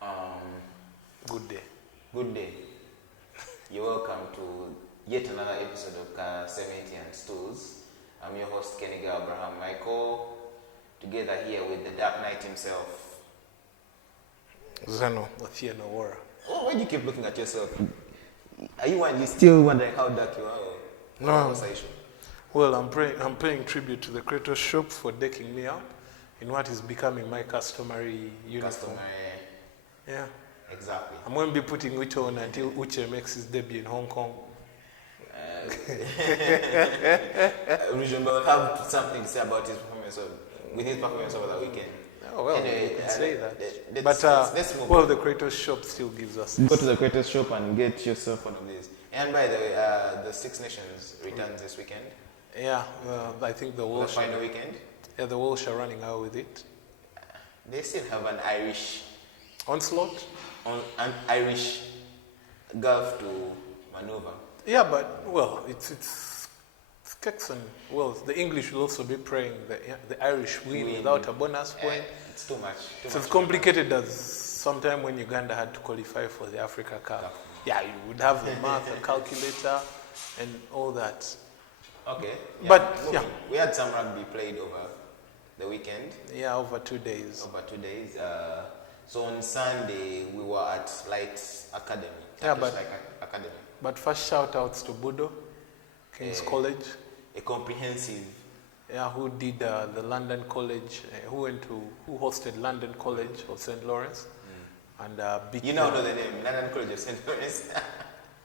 Good day. Good day. You're welcome to yet another episode of Kasementi and Stools. I'm your host, Keniga Abranham Michael, together here with the Dark Knight himself. Zeno, Othieno, War. Oh, why do you keep looking at yourself? Are you still wondering how dark you are? No. Well, I'm paying tribute to the Kratos shop for decking me out in what is becoming my customary uniform. Yeah. Exactly. I'm going to be putting Uche on until Uche makes his debut in Hong Kong. Remember, will have something to say about his performance over the weekend. Oh, well, anyway, you can say that. Let's move on. The Kratos shop still gives us this. Go to the Kratos shop and get yourself one of these. And by the way, the Six Nations returns this weekend. Yeah, I think the Welsh. The final weekend? Yeah, the Welsh are running out with it. They still have an Irish onslaught? An Irish Gulf to maneuver. Yeah, but, well, it's Kexon. Well, the English will also be praying the Irish win without a bonus point. It's too much. It's as complicated as sometime when Uganda had to qualify for the Africa Cup. Yeah, you would have the math, the calculator, and all that. Okay. Yeah, but, yeah. We had some rugby played over the weekend. Yeah, over 2 days. So on Sunday, we were at Light Academy. Academy. But first shout outs to Budo, King's College. A comprehensive. Yeah, who did the London College, who hosted London College of St. Lawrence. And you now know the name, London College of St. Lawrence.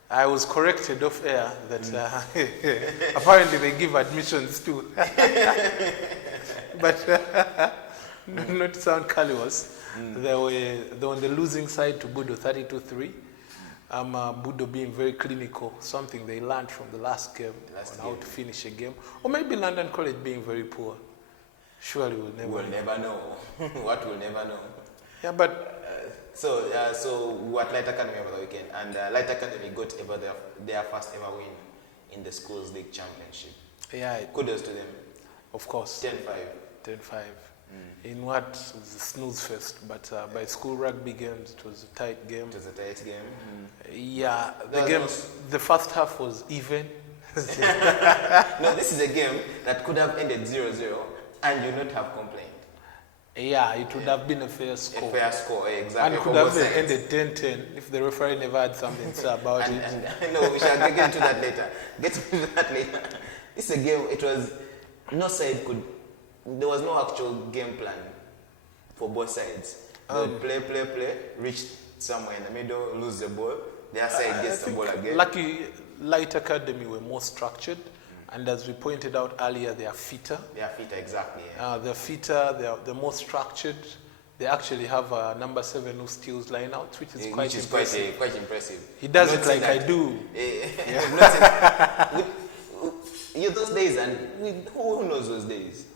I was corrected off air that apparently they give admissions too. But not to sound callous. They were on the losing side to Budo 32-3. Budo being very clinical, something they learned from the last game on how to finish a game. Or maybe London College being very poor. Surely we'll never know. What we'll never know. Yeah, but... So we were at Light Academy over the weekend, and Light Academy got their first ever win in the Schools League Championship. Yeah. Kudos to them. Of course. 10-5. In what was a snooze fest, but by school rugby games, it was a tight game. Yeah, the first half was even. No, this is a game that could have ended 0-0 and you not have complained. Yeah, it would have been a fair score. A fair score, exactly. And it could have ended 10-10 if the referee never had something to say about it. No, we shall get into that later. It's a game, it was, no side could, there was no actual game plan for both sides. Play, reach somewhere in the middle, lose the ball, their side gets the ball again. Lucky Light Academy were more structured, and as we pointed out earlier, they are fitter. They are fitter, exactly. Yeah. They're fitter, they're more structured. They actually have a number 7 who steals lineouts, which is quite impressive. He does it like I do. Those days, and who knows those days?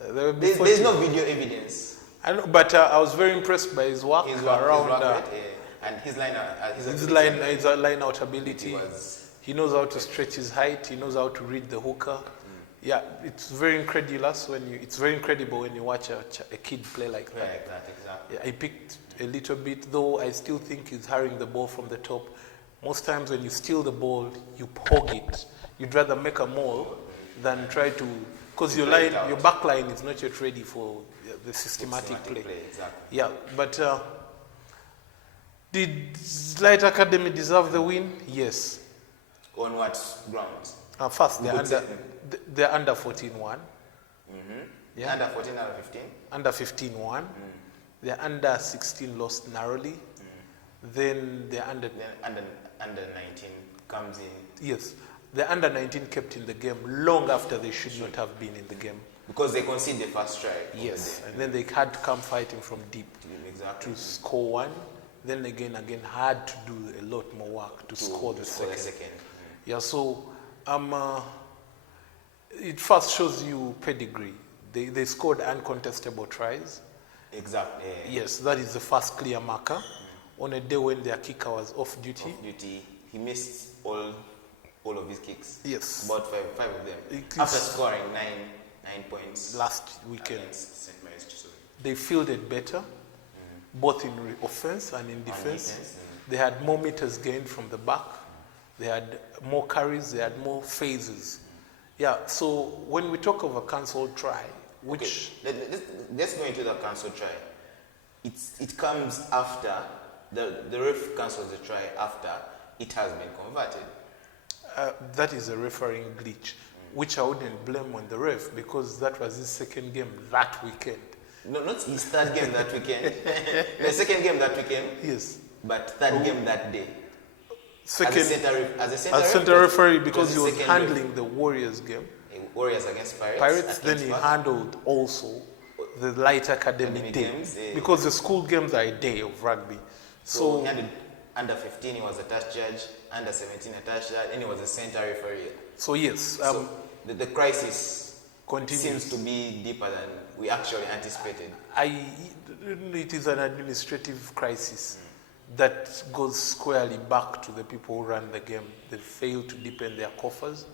There's no video evidence. I know, but I was very impressed by his work around. And his line out ability. He knows how to stretch his height. He knows how to read the hooker. Yeah, it's very incredulous it's very incredible when you watch a kid play like that. Like that, exactly. Yeah, I picked a little bit, though I still think he's harrying the ball from the top. Most times when you steal the ball, you hog it. You'd rather make a maul than try to, because your back line is not yet ready for the systematic play. Exactly. Yeah, but did Light Academy deserve the win? Yes. On what grounds? First, they're under 14-1. Yeah. Under 14 out of 15? Under 15-1. They're under 16 lost narrowly. Then they're under 19 comes in. Yes. The under 19 kept in the game long after they should not have been in the game. Because they conceded the first try. Yes, and then they had to come fighting from deep to score one. Then again had to do a lot more work to score the second. Yeah, so it first shows you pedigree. They scored uncontestable tries. Exactly. Yes, that is the first clear marker. On a day when their kicker was off duty. He missed all of his kicks. Yes. About five of them. After scoring 9 points last weekend. Against St. Mary's. They fielded better. both in offense and in defense. They had more meters gained from the back. They had more carries. They had more phases. Yeah, so when we talk of a cancelled try, which... Okay. Let's go into the cancelled try. It comes after, the ref cancels the try after it has been converted. That is a refereeing glitch, which I wouldn't blame on the ref, because that was his second game that weekend. No, not his third game that weekend. The second game that weekend? Yes. But third game that day. Second, as a center referee, because he was handling the Warriors game. Warriors against Pirates. Pirates, then he handled also the light academy day. Games, because the school games are a day of rugby. So he had under 15, he was a touch judge. Under 17, a touch judge. And he was a center referee. So yes. So the crisis continues. Seems to be deeper than we actually anticipated. It is an administrative crisis that goes squarely back to the people who run the game. They fail to deepen their coffers.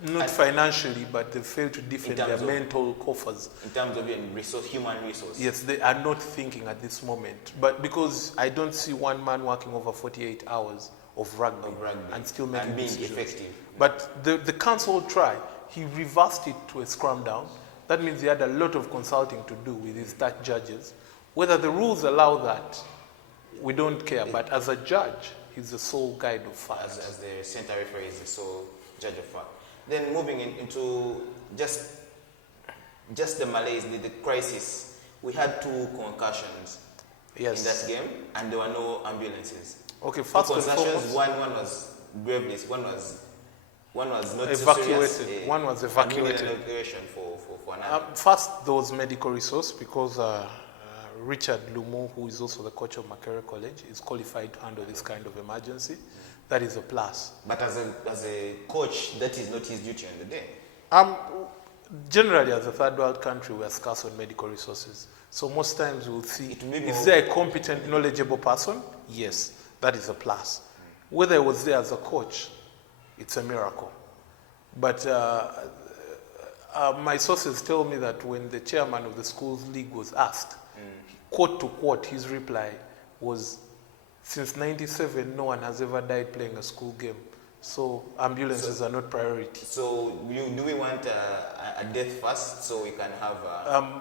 Not financially, but they fail to defend their mental coffers. In terms of human resource. Yes, they are not thinking at this moment. But because I don't see one man working over 48 hours of rugby and still making being decisions. Effective. But the council try, he reversed it to a scrum down. That means he had a lot of consulting to do with his stat judges. Whether the rules allow that, we don't care. But as a judge, he's the sole guide of fact. As the center referee is the sole judge of fact. Then moving into just the malaise, the crisis. We had 2 concussions in that game, and there were no ambulances. Okay, first and foremost, one was graveless, one was not evacuated. So serious, one was evacuated. Evacuation for another. First, there was medical resource because Richard Lumo, who is also the coach of Makerere College, is qualified to handle this kind of emergency. That is a plus. But as a coach, that is not his duty on the day. Generally, as a third world country, we are scarce on medical resources. So most times we'll see, is there a competent, knowledgeable person? Yes, that is a plus. Whether I was there as a coach, it's a miracle. But my sources tell me that when the chairman of the schools league was asked, quote to quote, his reply was, since 97, no one has ever died playing a school game. So ambulances are not priority. So do we want a death first so we can have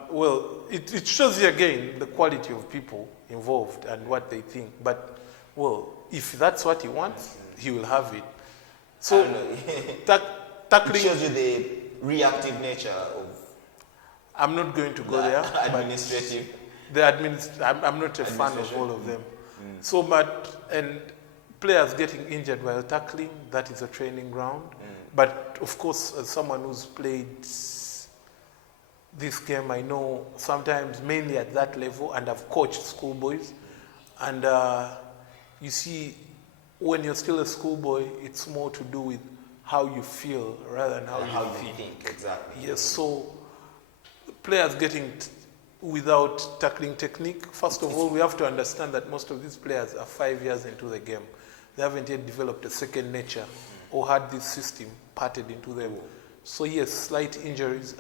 well, it shows you again the quality of people involved and what they think. But, well, if that's what he wants, he will have it. So tackling... It shows you the reactive nature of... I'm not going to go there. Administrative. I'm not a fan of all of them. So, and players getting injured while tackling, that is a training ground. But of course, as someone who's played this game, I know sometimes mainly at that level, and I've coached schoolboys. And you see, when you're still a schoolboy, it's more to do with how you feel rather than how you think. Exactly. Yes, so players getting without tackling technique, first of all, we have to understand that most of these players are 5 years into the game. They haven't yet developed a second nature or had this system parted into them. So yes, slight injuries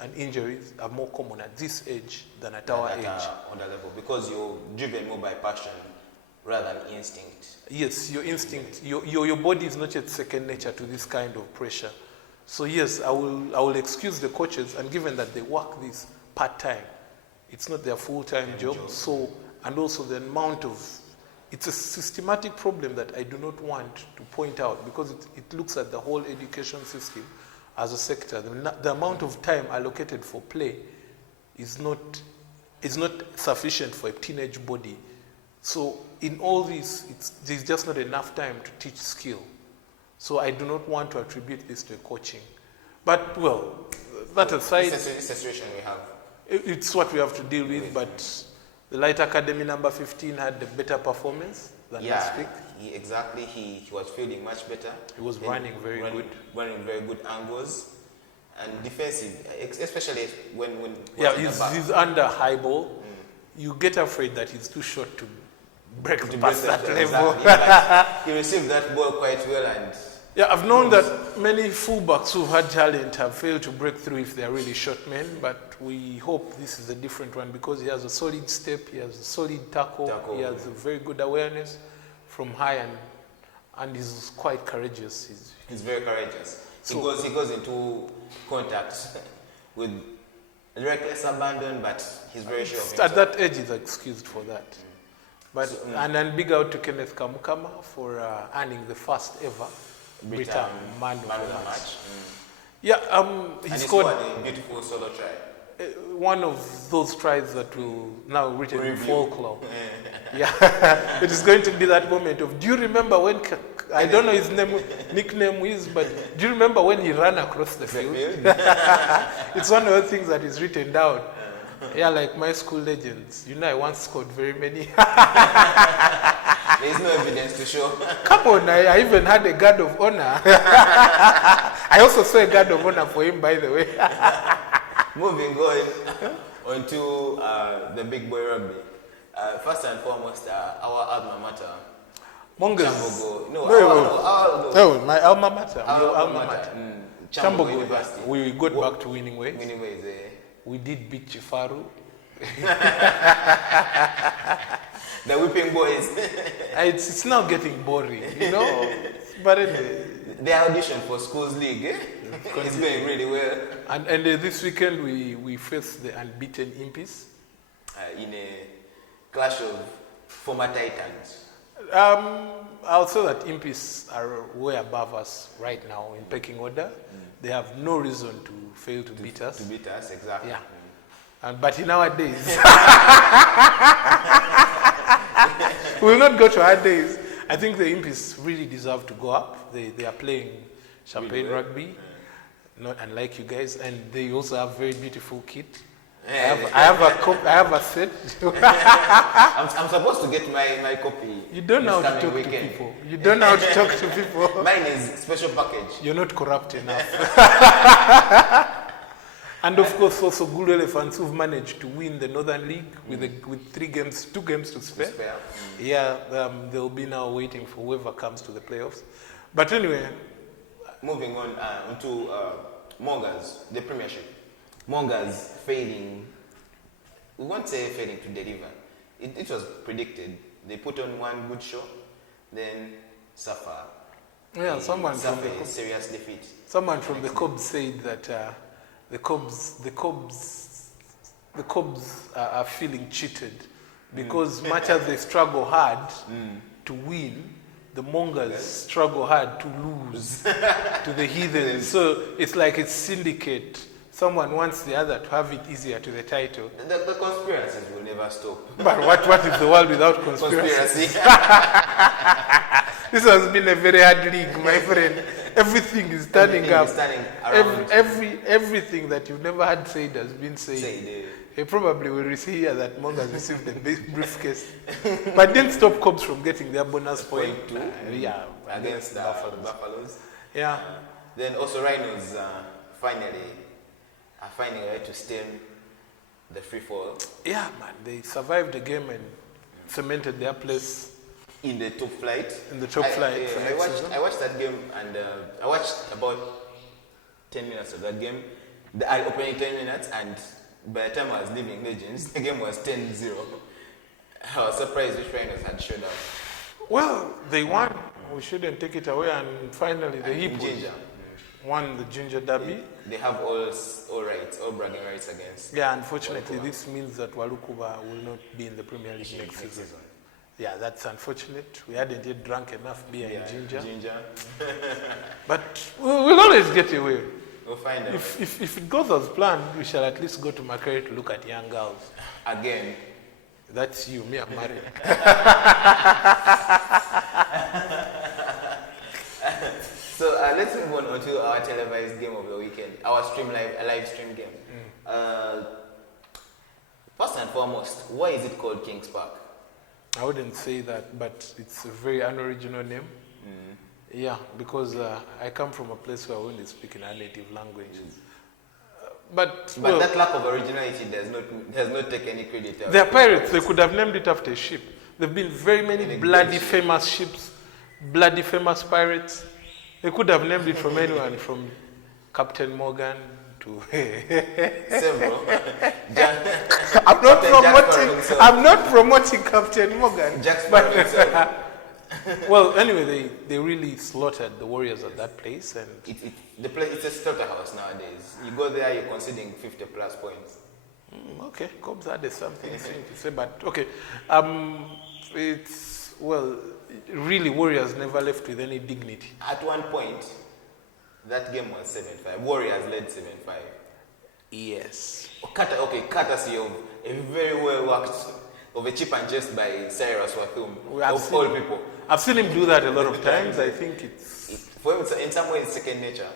are more common at this age than at our age. On the level, because you're driven more by passion rather than instinct. Yes, your instinct, your body is not yet second nature to this kind of pressure. So yes, I will excuse the coaches, and given that they work this part-time, it's not their full-time job. So, and also the amount of, it's a systematic problem that I do not want to point out because it looks at the whole education system as a sector. The amount of time allocated for play is not sufficient for a teenage body. So in all this, there's just not enough time to teach skill. So I do not want to attribute this to coaching. But, well, that aside... It's a situation we have. It's what we have to deal with, but the Light Academy number 15 had a better performance than last week. Exactly. He was feeling much better. He was running very good. Running very good angles. And defensive, especially when he's under high ball. You get afraid that he's too short to break past that level. Exactly. He received that ball quite well, and Yeah, I've known that many fullbacks who've had talent have failed to break through if they're really short men, but we hope this is a different one because he has a solid step, he has a solid tackle. He has a very good awareness from high and he's quite courageous. He's very courageous. So, he goes into contact with reckless abandon, but he's very sure of himself. At that age, he's excused for that. But and then big out to Kenneth Kamukama for earning the first ever Britain man of the match. Yeah, he scored a beautiful solo try. One of those tries that will now written in folklore. Yeah, it is going to be that moment of. Do you remember when? I don't know his nickname is, but do you remember when he ran across the field? It's one of the things that is written down. Yeah, like my school legends. You know, I once scored very many. There's no evidence to show. Come on, I even had a guard of honor. I also saw a guard of honor for him, by the way. Moving on to the big boy rugby. First and foremost, our alma mater. Chambogo. No, my alma mater. Our alma mater. Chambogo University. We got back to winning ways. Winning ways, We did beat Chifaru. The whipping boys. It's now getting boring, you know. But the audition for schools league, it's going really well. And this weekend we faced the unbeaten Impis in a clash of former titans. I'll say that Impis are way above us right now in pecking order. They have no reason to fail to beat us. To beat us, exactly. Yeah. But in our days, we will not go to our days. I think the Impis really deserve to go up. They are playing champagne rugby, not unlike you guys, and they also have very beautiful kit. I have a set. I'm supposed to get my copy. You don't know how to talk to people. You don't know how to talk to people. Mine is special package. You're not corrupt enough. And of course, also Gulu Elephants who've managed to win the Northern League with 2 games to spare. Yeah, they'll be now waiting for whoever comes to the playoffs. But anyway, moving on to Mongas, the Premiership. Mongas failing. We won't say failing to deliver. It was predicted. They put on one good show, then suffer. Yeah, suffer a serious defeat. Someone from the Cobs said that the Cobs are feeling cheated because much as they struggle hard to win, the Mongas struggle hard to lose to the Heathens. So it's like it's syndicate. Someone wants the other to have it easier to the title. The conspiracies will never stop. But what is the world without conspiracy? This has been a very hard league, my friend. Everything is turning up. Everything that you've never had said has been said. He probably will receive here that Mongas received the briefcase. But didn't stop Cobs from getting their bonus point. Against the Buffaloes. Yeah. Then also Rhinos finally are finding a way to stem the free fall. Yeah, man. They survived the game and cemented their place in the top flight. I watched that game and I watched about 10 minutes of that game. The opening 10 minutes, and by the time I was leaving Legends, the game was 10-0. I was surprised which Rhinos had showed up. Well, they won. We shouldn't take it away. And finally, the Hippos Ginger won the Ginger Derby. They have all rights, all bragging rights against. Yeah, unfortunately, this means that Walukuba will not be in the Premier League next season. Yeah, that's unfortunate. We hadn't yet drunk enough beer in Ginger. But we'll always get away. We'll find out. If it goes as planned, we shall at least go to Macquarie to look at young girls. Again. That's you, me, I'm married. So let's move on to our televised game of the weekend, our live stream game. First and foremost, why is it called King's Park? I wouldn't say that, but it's a very unoriginal name. Yeah, because I come from a place where we only speak in our native language. But that lack of originality does not take any credit. They're pirates. They could have named it after a ship. There have been very many bloody famous ships, bloody famous pirates. They could have named it from anyone, from Captain Morgan to. Several. I'm not promoting Captain Morgan. Jack Sparrow himself. Well, anyway, they really slaughtered the Warriors at that place, and It's a slaughterhouse nowadays. You go there, you're conceding 50 plus points. okay, Cobbs had something to say, but okay, it's really Warriors never left with any dignity. At one point, that game was 7-5. Warriors led 7-5. Yes. Courtesy of a very well worked, of a chip and just by Cyrus Wathum, of all people. I've seen him do that a lot of times. I think for him, in some way, it's second nature.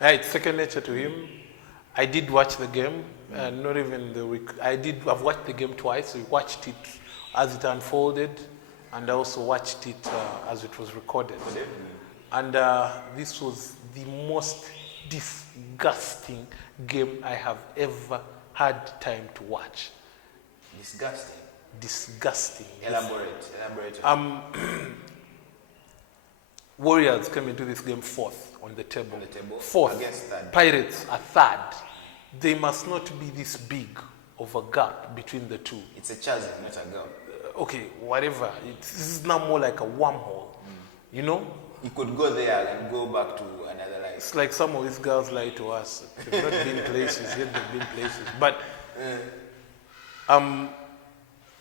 It's second nature to him. I did watch the game, not even I've watched the game twice. We watched it as it unfolded, and I also watched it as it was recorded. And this was the most disgusting game I have ever had time to watch. Disgusting. Elaborate. Warriors came into this game fourth on the table. Fourth. Against third. Pirates are third. They must not be this big of a gap between the two. It's a chasm, not a gap. Okay, whatever. This is now more like a wormhole. You know? You could go there and go back to another life. It's like some of these girls lie to us. They've not been places, yet they've been places. But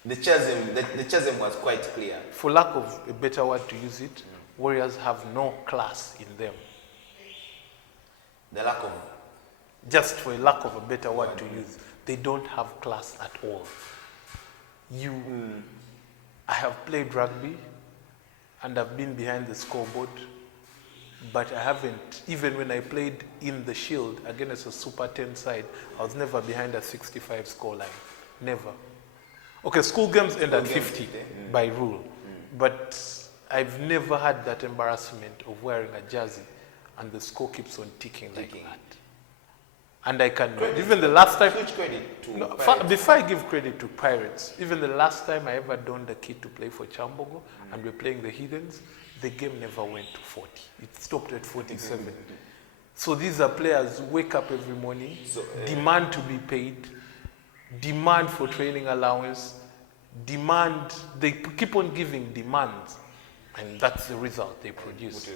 the chasm was quite clear. For lack of a better word to use it, Warriors have no class in them. Just for a lack of a better word to use, they don't have class at all. I have played rugby and I've been behind the scoreboard, but I haven't, even when I played in the Shield against a Super 10 side, I was never behind a 65 scoreline. Never. Okay, school games end at 50 by rule, but I've never had that embarrassment of wearing a jersey and the score keeps on ticking like that. And I can, even the last time, huge credit to before I give credit to Pirates, even the last time I ever donned a kit to play for Chambogo and we're playing the Heathens, the game never went to 40. It stopped at 47. So these are players who wake up every morning, demand to be paid, demand for training allowance, they keep on giving demands, and that's the result they produce.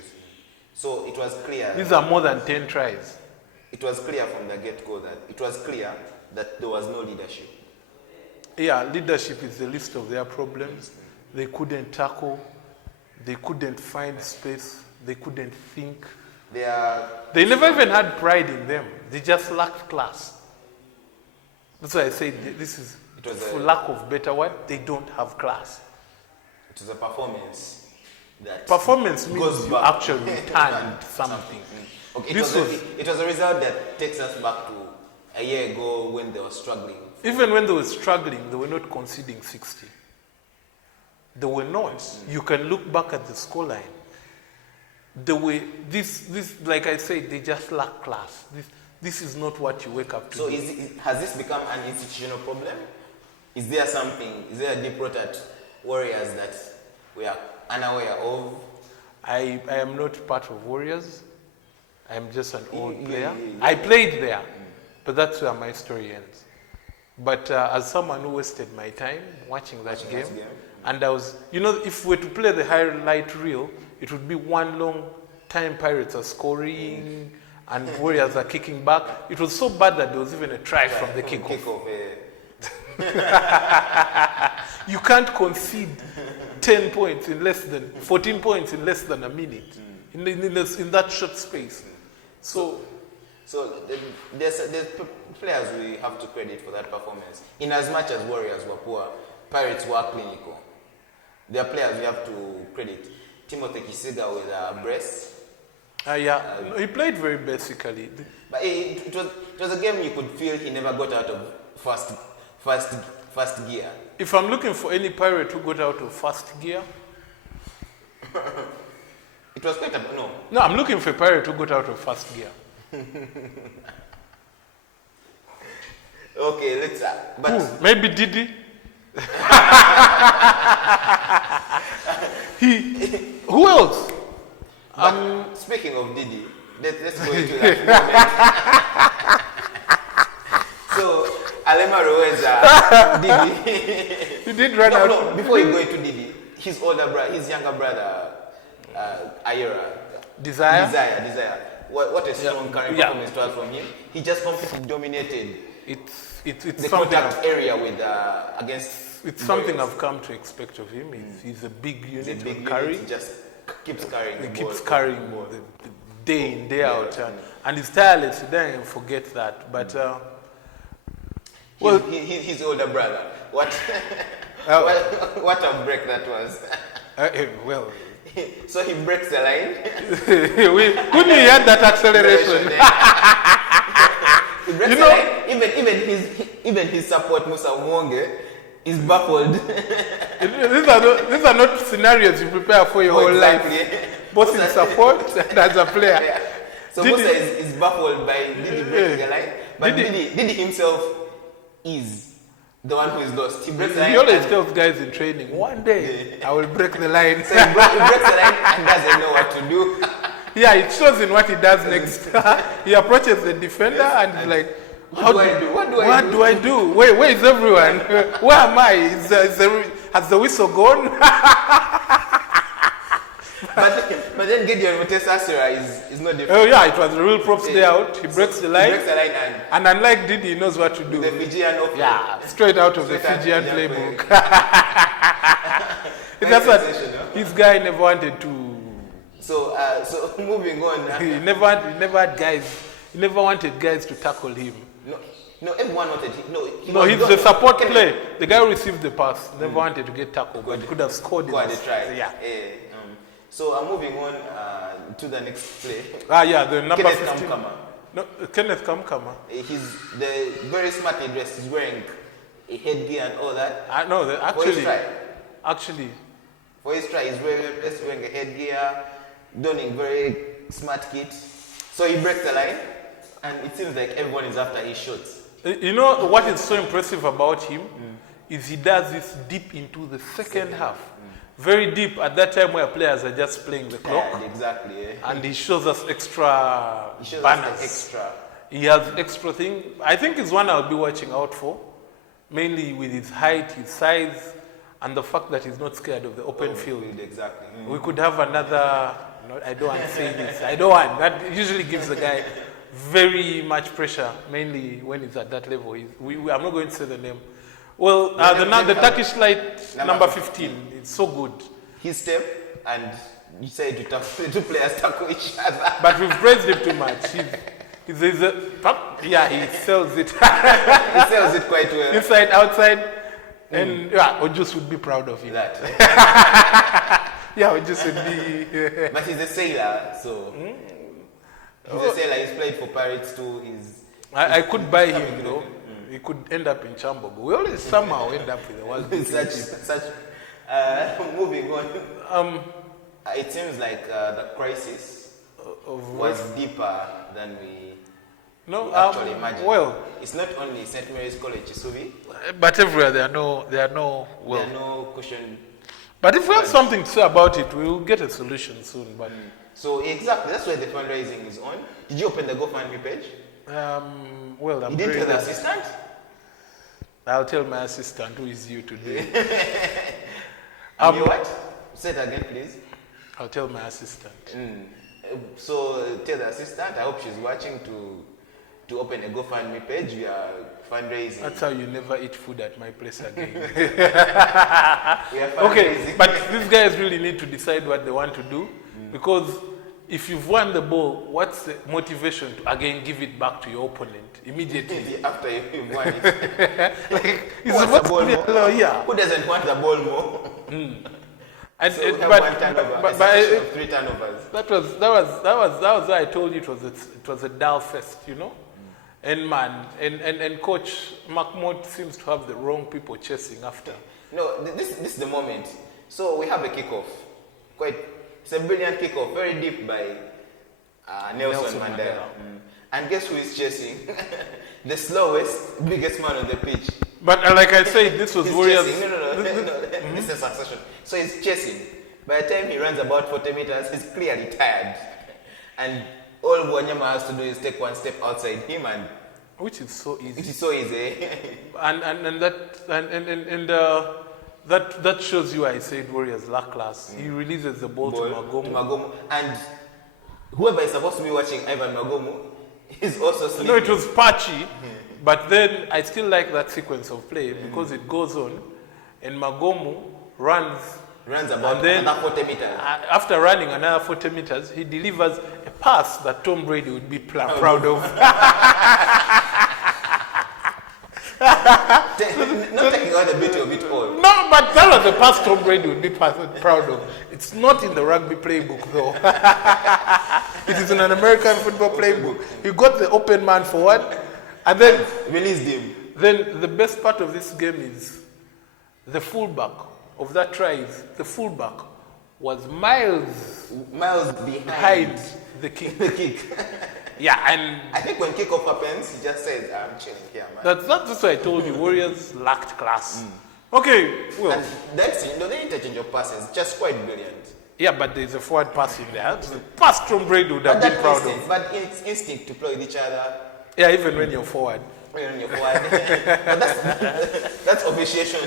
So it was clear. These are more than 10 tries. It was clear from the get-go that there was no leadership. Yeah, leadership is the least of their problems. They couldn't tackle, they couldn't find space, they couldn't think. They never even had pride in them. They just lacked class. That's why I say this is, for lack of better word, they don't have class. It was a performance. Performance means you actually turned something. Okay, it was a result that takes us back to a year ago when they were struggling. Even when they were struggling, they were not conceding 60. They were not. You can look back at the scoreline. The way this, like I said, they just lack class. This is not what you wake up to. So has this become an institutional problem? Is there a deep rooted Warriors that we are unaware of? I am not part of Warriors. I am just an old player. I played there, but that's where my story ends. But as someone who wasted my time watching that game, and I was, if we were to play the highlight reel, it would be one long time Pirates are scoring and Warriors are kicking back. It was so bad that there was even a try from the kickoff. You can't concede 10 points in 14 points in less than a minute in that short space. So there's players we have to credit for that performance. In as much as Warriors were poor, Pirates were clinical. There are players we have to credit. Timothy Kisiga with a brace. He played very basically. But it was a game you could feel he never got out of first gear. If I'm looking for any Pirate who got out of first gear, it was quite No, I'm looking for a Pirate who got out of first gear. Okay, let's. But maybe Didi. Who else? Speaking of Didi, let's go into that moment. So, Alema Roweza, Didi. You did run out. No, before you go into Didi, his younger brother, Ayera. Desire. What a strong current performance to have from him. He just completely dominated It's the something contact area with against. It's something I've come to expect of him. He's a big unit to carry. He just keeps carrying the He ball. keeps carrying the day in, day out. And he's tireless. You don't forget that. But, well, his older brother. What a break that was. Well. So he breaks the line. Who knew he had that acceleration? He breaks the line. Even his support, Musa Mwonge, is baffled. These are not scenarios you prepare for your whole life. Both in support and as a player. Yeah. So Musa is baffled by Didi breaking the line. But Didi himself is the one who is lost. He breaks the line. He always tells guys in training, one day I will break the line. So he breaks the line and doesn't know what to do. Yeah, it shows in what he does next. He approaches the defender and he's like, what do I do? Where is everyone? Where am I? Has the whistle gone? But then Gideon Mutesasira is not different. Oh yeah, it was a real props day out. He breaks the line. And unlike Didi, he knows what to do. The Fijian offense. Yeah, straight out of the Fijian playbook. That's what his guy never wanted to. So moving on. He never wanted guys to tackle him. No, everyone wanted him. No, he's the support play. The guy who received the pass never wanted to get tackled, but he could have scored it. Yeah. So moving on to the next play. The number Kenneth 15. Kamkama. No, Kenneth Kamkama. He's very smartly dressed. He's wearing a headgear and all that. Actually. For his try, he's wearing a headgear, donning very smart kit. So he breaks the line, and it seems like everyone is after his shots. You know what is so impressive about him is he does this deep into the second half. Very deep at that time where players are just playing the clock. Yeah, exactly. Yeah. And he shows us extra banners. He has extra thing. I think it's one I'll be watching out for, mainly with his height, his size, and the fact that he's not scared of the open field. Exactly. We could have another. No, I don't want to say this. I don't want. That usually gives the guy very much pressure, mainly when he's at that level. I'm not going to say the name. Well, the Turkish light number 15. It's so good. His step and you say two players tackle each other. But we've praised him too much. He sells it. He sells it quite well. Inside, outside, and Ojus would be proud of him. Ojus would be. But he's a sailor, so he's a sailor. He's played for Pirates too. I could buy him though. He could end up in Chambogo. We always somehow end up with the world. Moving on. It seems like the crisis was deeper than we actually imagined. Well, it's not only St. Mary's College, Isubi, but everywhere there are no cushion. But if we have something to say about it, we will get a solution soon. But so exactly, that's where the fundraising is on. Did you open the GoFundMe page? You didn't tell the assistant? I'll tell my assistant who is you today. You what? Say it again, please. I'll tell my assistant. So tell the assistant, I hope she's watching, to open a GoFundMe page. We are fundraising. That's how you never eat food at my place again. We are fundraising. Okay, but these guys really need to decide what they want to do, because if you've won the ball, what's the motivation to again give it back to your opponent immediately? After you've won it. Who doesn't want the ball more? And, so but 3 turnovers. That was why I told you it was a dull fest, you know. And Coach Mahmoud seems to have the wrong people chasing after. No, this is the moment. So we have a kickoff. It's a brilliant kickoff, very deep by Nelson Mandela. And guess who is chasing? The slowest, biggest man on the pitch. But like I said, this was Warriors. No. This is succession. So he's chasing. By the time he runs about 40 meters, he's clearly tired. And all Wanyama has to do is take one step outside him, and which is so easy. it is so easy. That shows you I said Warriors lack-class. He releases the ball to Magomo. And whoever is supposed to be watching Ivan Magomo is also sleeping. No, it was patchy, but then I still like that sequence of play because it goes on, and Magomo runs about another 40 meters. After running another 40 meters, he delivers a pass that Tom Brady would be proud of. Not taking out the beauty of it all. No, but that was a pass Tom Brady would be proud of. It's not in the rugby playbook, though. It is in an American football playbook. You got the open man forward, and then released him. Then the best part of this game is the fullback of that try. The fullback was miles behind the kick. Yeah, and I think when kickoff happens, he just says, "I'm chilling here, man." That's why I told you, Warriors lacked class. Okay, well. And the interchange of passes, just quite brilliant. Yeah, but there's a forward pass in there. The pass Tom Brady would have been proud of. But it's instinct to play with each other. Yeah, even when you're forward. But that's officiation.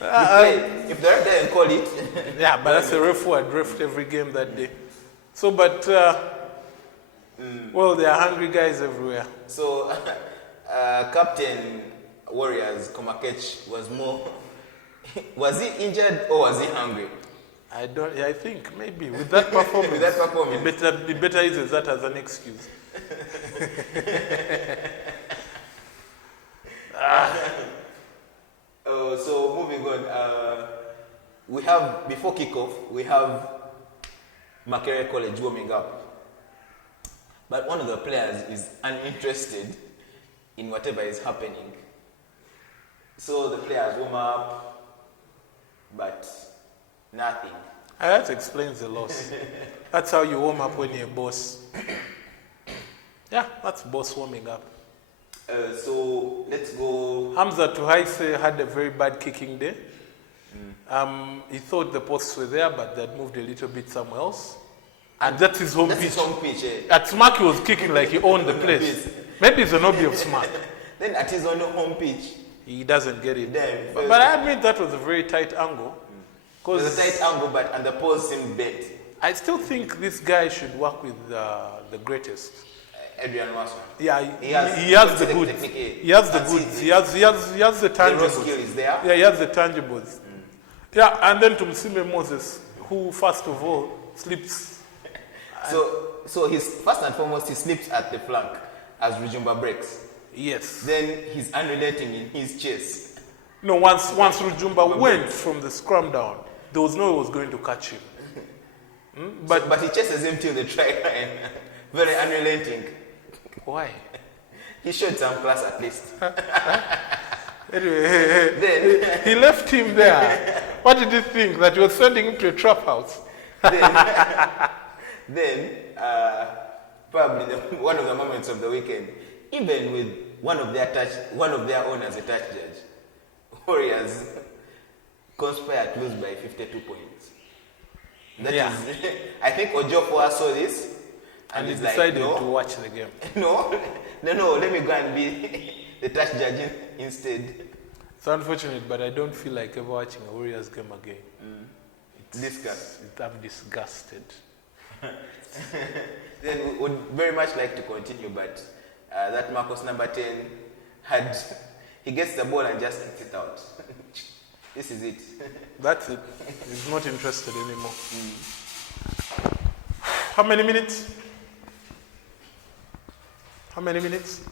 If the ref doesn't call it. Yeah, but that's a ref who had refed every game that day. So, but, well, there are hungry guys everywhere. So, Captain Warriors, Komakech, was he injured or was he hungry? I think maybe with that performance. It better use that as an excuse. So moving on, we have, before kickoff, we have Makerere College warming up. But one of the players is uninterested in whatever is happening. So the players warm up, but nothing. That explains the loss. That's how you warm up when you're a boss. Yeah, that's boss warming up. So let's go. Hamza Tuhaise had a very bad kicking day. He thought the posts were there, but they'd moved a little bit somewhere else. And that's his home pitch. At Smack, he was kicking like he owned the place. Maybe it's an hobby of Smack. Then at his own home pitch, he doesn't get it. But I admit that was a very tight angle. It was a tight angle, and the pose seemed bent. I still think this guy should work with the greatest. Adrian Watson. Yeah, he has the goods. He has the goods. He has the tangibles. The raw skill is there. Yeah, he has the tangibles. Yeah, and then to Msime Moses, who first of all slips. So his first and foremost, he slips at the flank as Rujumba breaks. Yes. Then he's unrelenting in his chase. No, once Rujumba went from the scrum down, there was no way he was going to catch him. But he chases him till the try line. Very unrelenting. Why? He showed some class at least. Anyway, then he left him there. What did he think? That you were sending him to a trap house? Then probably one of the moments of the weekend, even with one of their own as a touch judge, Warriors conspire to lose by 52 points. That is, I think Ojofwa saw this and he decided to watch the game. No, let me go and be the touch judge instead. It's unfortunate, but I don't feel like ever watching a Warriors game again. I'm disgusted. Then we would very much like to continue, but that Marcos number 10 he gets the ball and just kicks it out. This is it. That's it. He's not interested anymore. How many minutes?